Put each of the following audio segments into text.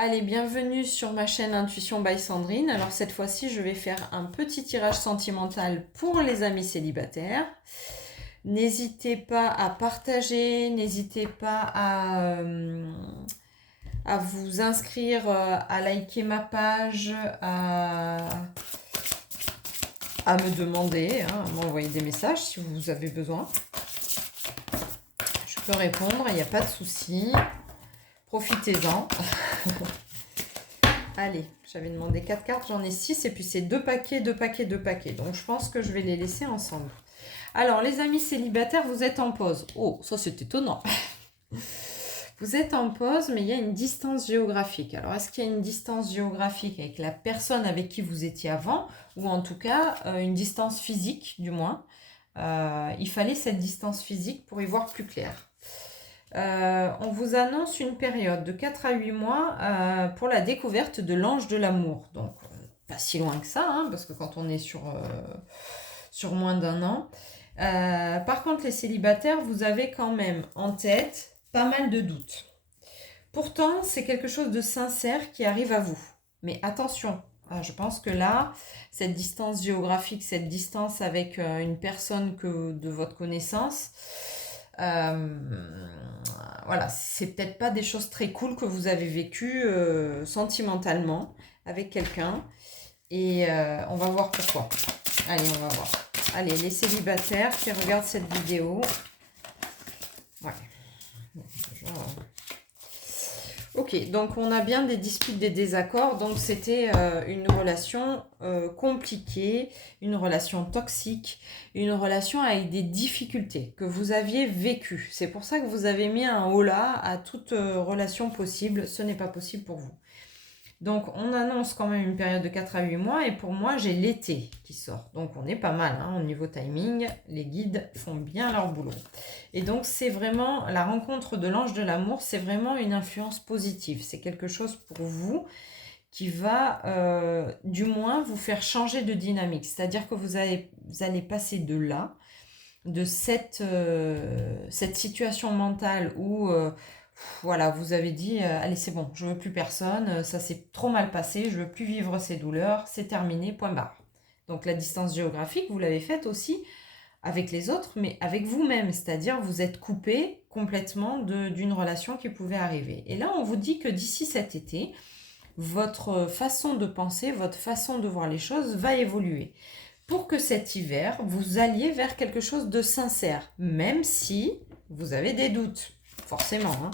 Allez, bienvenue sur ma chaîne Intuition by Sandrine. Alors cette fois-ci, je vais faire un petit tirage sentimental pour les amis célibataires. N'hésitez pas à partager, n'hésitez pas à vous inscrire, à liker ma page, à me demander, à m'envoyer des messages si vous avez besoin. Je peux répondre, il n'y a pas de souci. Profitez-en. Allez, j'avais demandé 4 cartes, j'en ai 6 et puis c'est 2 paquets, 2 paquets, 2 paquets. Donc je pense que je vais les laisser ensemble. Alors les amis célibataires, vous êtes en pause. Oh, ça c'est étonnant. Vous êtes en pause, mais il y a une distance géographique. Alors est-ce qu'il y a une distance géographique avec la personne avec qui vous étiez avant, ou en tout cas une distance physique du moins. Il fallait cette distance physique pour y voir plus clair. On vous annonce une période de 4 à 8 mois pour la découverte de l'ange de l'amour. Donc, pas si loin que ça, parce que quand on est sur moins d'un an. Par contre, les célibataires, vous avez quand même en tête pas mal de doutes. Pourtant, c'est quelque chose de sincère qui arrive à vous. Mais attention, je pense que là, cette distance géographique, cette distance avec une personne de votre connaissance, voilà, c'est peut-être pas des choses très cool que vous avez vécues sentimentalement avec quelqu'un. Et on va voir pourquoi. Allez, on va voir. Allez, les célibataires qui regardent cette vidéo. Ouais. Ok, donc on a bien des disputes, des désaccords. Donc c'était une relation compliquée, une relation toxique, une relation avec des difficultés que vous aviez vécues. C'est pour ça que vous avez mis un holà à toute relation possible. Ce n'est pas possible pour vous. Donc on annonce quand même une période de 4 à 8 mois et pour moi j'ai l'été qui sort. Donc on est pas mal au niveau timing, les guides font bien leur boulot. Et donc c'est vraiment la rencontre de l'ange de l'amour, c'est vraiment une influence positive. C'est quelque chose pour vous qui va du moins vous faire changer de dynamique. C'est-à-dire que vous allez passer de là, de cette situation mentale où... voilà, vous avez dit, allez c'est bon, je veux plus personne, ça s'est trop mal passé, je veux plus vivre ces douleurs, c'est terminé, point barre. Donc la distance géographique, vous l'avez faite aussi avec les autres, mais avec vous-même, c'est-à-dire vous êtes coupé complètement d'une relation qui pouvait arriver. Et là, on vous dit que d'ici cet été, votre façon de penser, votre façon de voir les choses va évoluer. Pour que cet hiver, vous alliez vers quelque chose de sincère, même si vous avez des doutes. Forcément,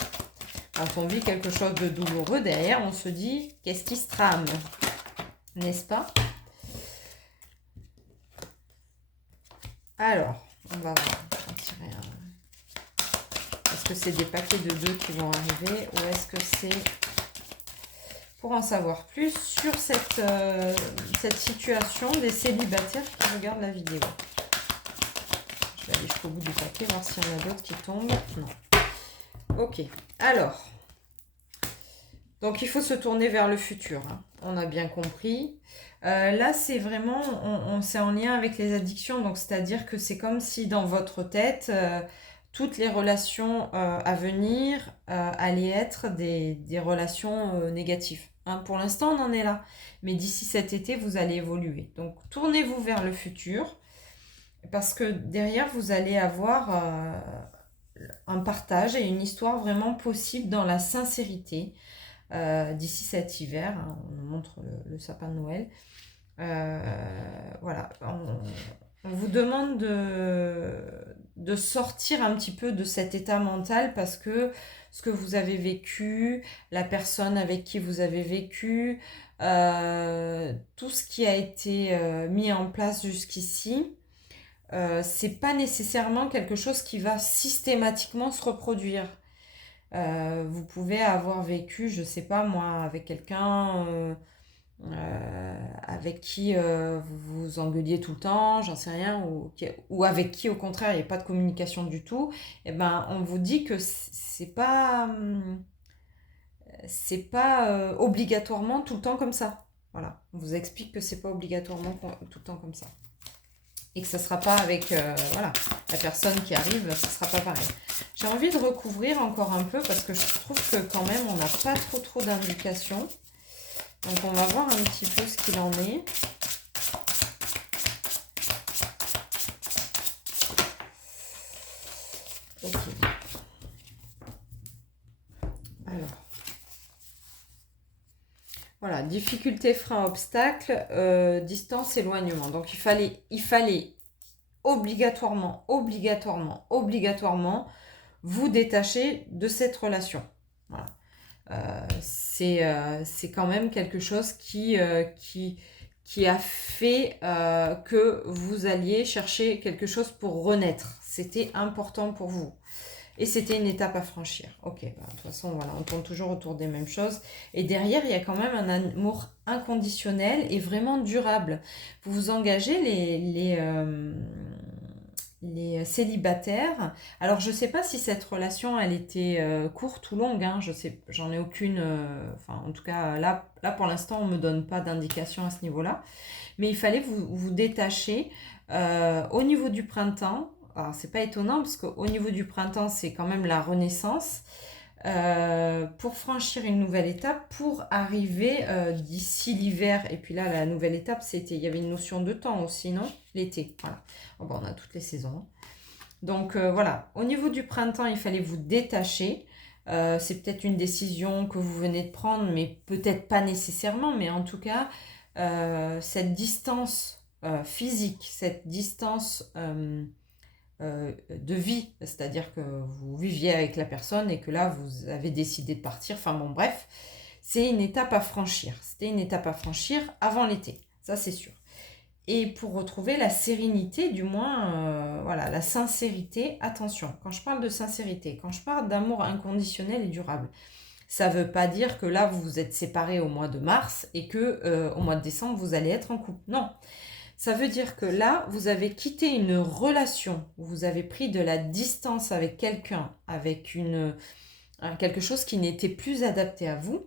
quand on vit quelque chose de douloureux, derrière, on se dit, qu'est-ce qui se trame, n'est-ce pas? Alors, on va voir. On va tirer est-ce que c'est des paquets de 2 qui vont arriver ou est-ce que c'est pour en savoir plus sur cette situation des célibataires qui regardent la vidéo? Je vais aller jusqu'au bout du paquet, voir s'il y en a d'autres qui tombent. Non. Ok, alors, donc il faut se tourner vers le futur, on a bien compris. Là, c'est vraiment, c'est en lien avec les addictions, donc c'est-à-dire que c'est comme si dans votre tête, toutes les relations à venir allaient être des relations négatives. Pour l'instant, on en est là, mais d'ici cet été, vous allez évoluer. Donc, tournez-vous vers le futur, parce que derrière, vous allez avoir... un partage et une histoire vraiment possible dans la sincérité d'ici cet hiver. On nous montre le sapin de Noël. Voilà, on vous demande de sortir un petit peu de cet état mental parce que ce que vous avez vécu, la personne avec qui vous avez vécu, tout ce qui a été mis en place jusqu'ici, c'est pas nécessairement quelque chose qui va systématiquement se reproduire. Vous pouvez avoir vécu, je sais pas moi, avec quelqu'un avec qui vous vous engueuliez tout le temps, j'en sais rien, ou avec qui au contraire il n'y a pas de communication du tout. Et ben on vous dit que c'est pas obligatoirement tout le temps comme ça. Voilà, on vous explique que c'est pas obligatoirement tout le temps comme ça. Et que ça ne sera pas avec voilà, la personne qui arrive, ce ne sera pas pareil. J'ai envie de recouvrir encore un peu parce que je trouve que quand même, on n'a pas trop d'indications. Donc, on va voir un petit peu ce qu'il en est. Ok. Alors. Voilà, difficulté, frein, obstacle, distance, éloignement. Donc, il fallait obligatoirement vous détacher de cette relation. Voilà. C'est quand même quelque chose qui a fait que vous alliez chercher quelque chose pour renaître. C'était important pour vous. Et c'était une étape à franchir. Ok, de toute façon, voilà, on tourne toujours autour des mêmes choses. Et derrière, il y a quand même un amour inconditionnel et vraiment durable. Vous vous engagez, les célibataires. Alors, je ne sais pas si cette relation, elle était courte ou longue. Hein, j'en ai aucune... Enfin, en tout cas, là pour l'instant, on ne me donne pas d'indication à ce niveau-là. Mais il fallait vous détacher au niveau du printemps. Alors, c'est pas étonnant parce qu'au niveau du printemps, c'est quand même la renaissance pour franchir une nouvelle étape, pour arriver d'ici l'hiver. Et puis là, la nouvelle étape, il y avait une notion de temps aussi, non? L'été, voilà. Bon, on a toutes les saisons. Donc voilà, au niveau du printemps, il fallait vous détacher. C'est peut-être une décision que vous venez de prendre, mais peut-être pas nécessairement. Mais en tout cas, cette distance physique, cette distance de vie, c'est-à-dire que vous viviez avec la personne et que là, vous avez décidé de partir. Enfin bon, bref, c'est une étape à franchir. C'était une étape à franchir avant l'été, ça c'est sûr. Et pour retrouver la sérénité, du moins, voilà, la sincérité, attention, quand je parle de sincérité, quand je parle d'amour inconditionnel et durable, ça ne veut pas dire que là, vous vous êtes séparés au mois de mars et que au mois de décembre, vous allez être en couple. Non, ça veut dire que là, vous avez quitté une relation, vous avez pris de la distance avec quelqu'un, avec quelque chose qui n'était plus adapté à vous,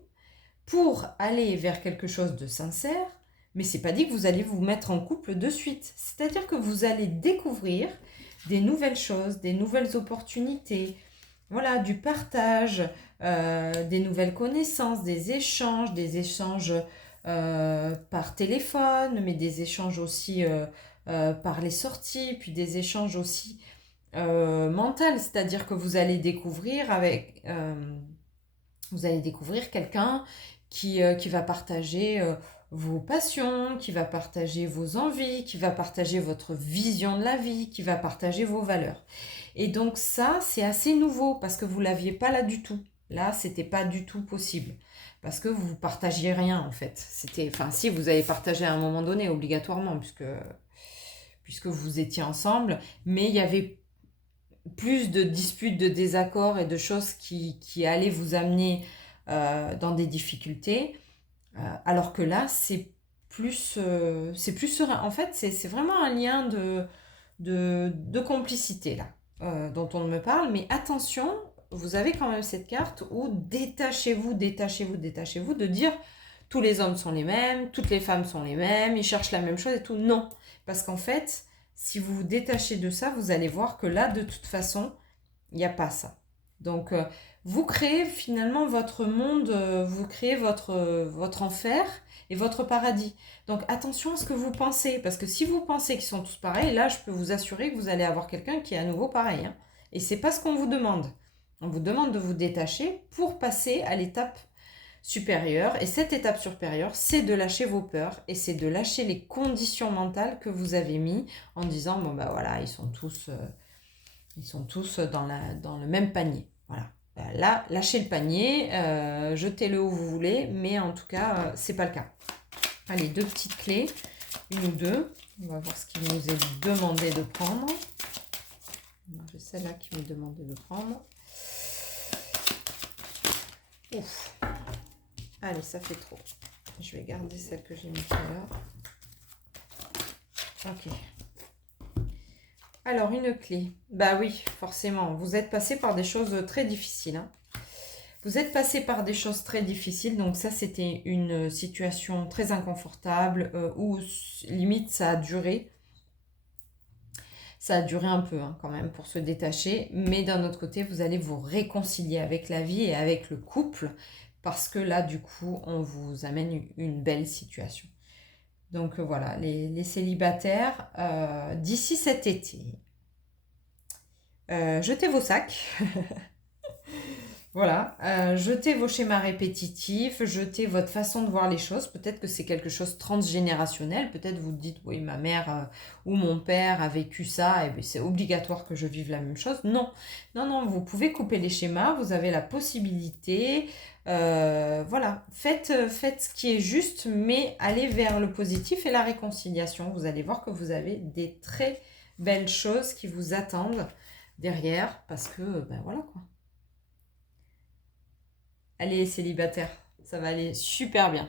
pour aller vers quelque chose de sincère, mais c'est pas dit que vous allez vous mettre en couple de suite. C'est-à-dire que vous allez découvrir des nouvelles choses, des nouvelles opportunités, voilà, du partage, des nouvelles connaissances, des échanges par téléphone, mais des échanges aussi par les sorties, puis des échanges aussi mentaux, c'est-à-dire que vous allez découvrir quelqu'un qui va partager vos passions, qui va partager vos envies, qui va partager votre vision de la vie, qui va partager vos valeurs. Et donc ça, c'est assez nouveau parce que vous ne l'aviez pas là du tout. Là, c'était pas du tout possible. Parce que vous ne partagiez rien en fait. Enfin si, vous avez partagé à un moment donné, obligatoirement, puisque vous étiez ensemble, mais il y avait plus de disputes, de désaccords et de choses qui allaient vous amener dans des difficultés, alors que là, c'est plus serein. En fait, c'est vraiment un lien de complicité, là, dont on me parle. Mais attention, vous avez quand même cette carte où détachez-vous de dire tous les hommes sont les mêmes, toutes les femmes sont les mêmes, ils cherchent la même chose et tout. Non, parce qu'en fait, si vous vous détachez de ça, vous allez voir que là, de toute façon, il n'y a pas ça. Donc, vous créez finalement votre monde, vous créez votre enfer et votre paradis. Donc, attention à ce que vous pensez, parce que si vous pensez qu'ils sont tous pareils, là, je peux vous assurer que vous allez avoir quelqu'un qui est à nouveau pareil. Hein. Et c'est pas ce qu'on vous demande. On vous demande de vous détacher pour passer à l'étape supérieure. Et cette étape supérieure, c'est de lâcher vos peurs et c'est de lâcher les conditions mentales que vous avez mis en disant, bon, bah voilà, ils sont tous dans le même panier. Voilà. Là, lâchez le panier, jetez-le où vous voulez, mais en tout cas, c'est pas le cas. Allez, 2 petites clés, une ou deux. On va voir ce qu'il nous est demandé de prendre. J'ai celle-là qui m'est demandé de prendre. Ouf. Allez, ça fait trop. Je vais garder celle que j'ai mise là. Ok. Alors, une clé. Bah oui, forcément. Vous êtes passé par des choses très difficiles. Hein. Vous êtes passé par des choses très difficiles. Donc ça, c'était une situation très inconfortable où limite ça a duré. Ça a duré un peu quand même pour se détacher, mais d'un autre côté, vous allez vous réconcilier avec la vie et avec le couple, parce que là, du coup, on vous amène une belle situation. Donc voilà, les célibataires, d'ici cet été, jetez vos sacs. Voilà, jetez vos schémas répétitifs, jetez votre façon de voir les choses. Peut-être que c'est quelque chose transgénérationnel. Peut-être vous dites, oui, ma mère ou mon père a vécu ça, et bien c'est obligatoire que je vive la même chose. Non, non, non, vous pouvez couper les schémas, vous avez la possibilité. Voilà, faites ce qui est juste, mais allez vers le positif et la réconciliation. Vous allez voir que vous avez des très belles choses qui vous attendent derrière, parce que, ben voilà quoi. Allez, célibataire, ça va aller super bien.